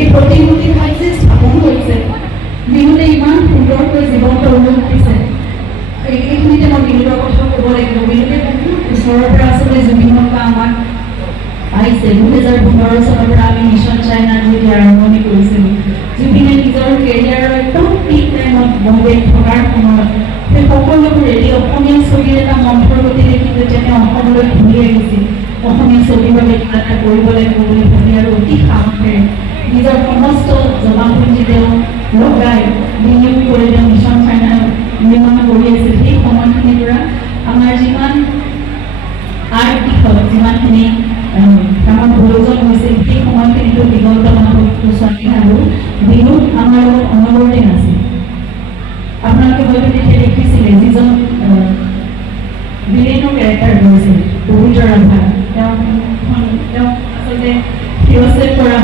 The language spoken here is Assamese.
এই প্ৰতিমূৰ্তি ভাই যে স্থাপন কৰিছে বিহুতে ইমান সুন্দৰকৈ জীৱন্ত ৰূপ দিছে। এইখিনিতে মই বিহুৰ কথা ক'ব লাগিব। বিহুতে বহুত ওচৰৰ পৰা আচলতে জুবিনক আমাক আহিছে। 2015 চনৰ পৰা আমি মিছন চাইনাৰ যোগেদি আৰম্ভণি কৰিছিলোঁ। জুবিনে নিজৰ কেৰিয়াৰৰ একদম পিক টাইমত বম্বেত থকাৰ সময়ত সেই সকলোবোৰ এৰি অসমীয়া ছবিৰ এটা মন্থৰ গতি দেখি যেতিয়া তেওঁ অসমলৈ ঘূৰি আহিছিল, অসমীয়া ছবিৰ বাবে কিবা এটা কৰিব লাগিব বুলি ভাবি আৰু অতি সাহসেৰে নিজৰ সমস্ত জমাপুঞ্জি তেওঁ লগাই বিনিয়োগ কৰি তেওঁ মিছন চাইনা নিৰ্মাণ কৰি আছিল। সেই সময়খিনিৰ পৰা আমাৰ যিমান আৰ্ট দিশত যিমানখিনি কামত প্ৰয়োজন হৈছিল, সেই সময়খিনিতো দিগন্ত মাধৱ গোস্বামী আৰু বিহু আমাৰ লগত অনবৰতে নাছিল। আপোনালোকে হয়তো তেতিয়া দেখিছিলে যিজন বিলেনৰ কেৰেক্টাৰ কৰিছিল পবিত্ৰ ৰাভা, তেওঁ আচলতে হিৰ'ছেট কৰা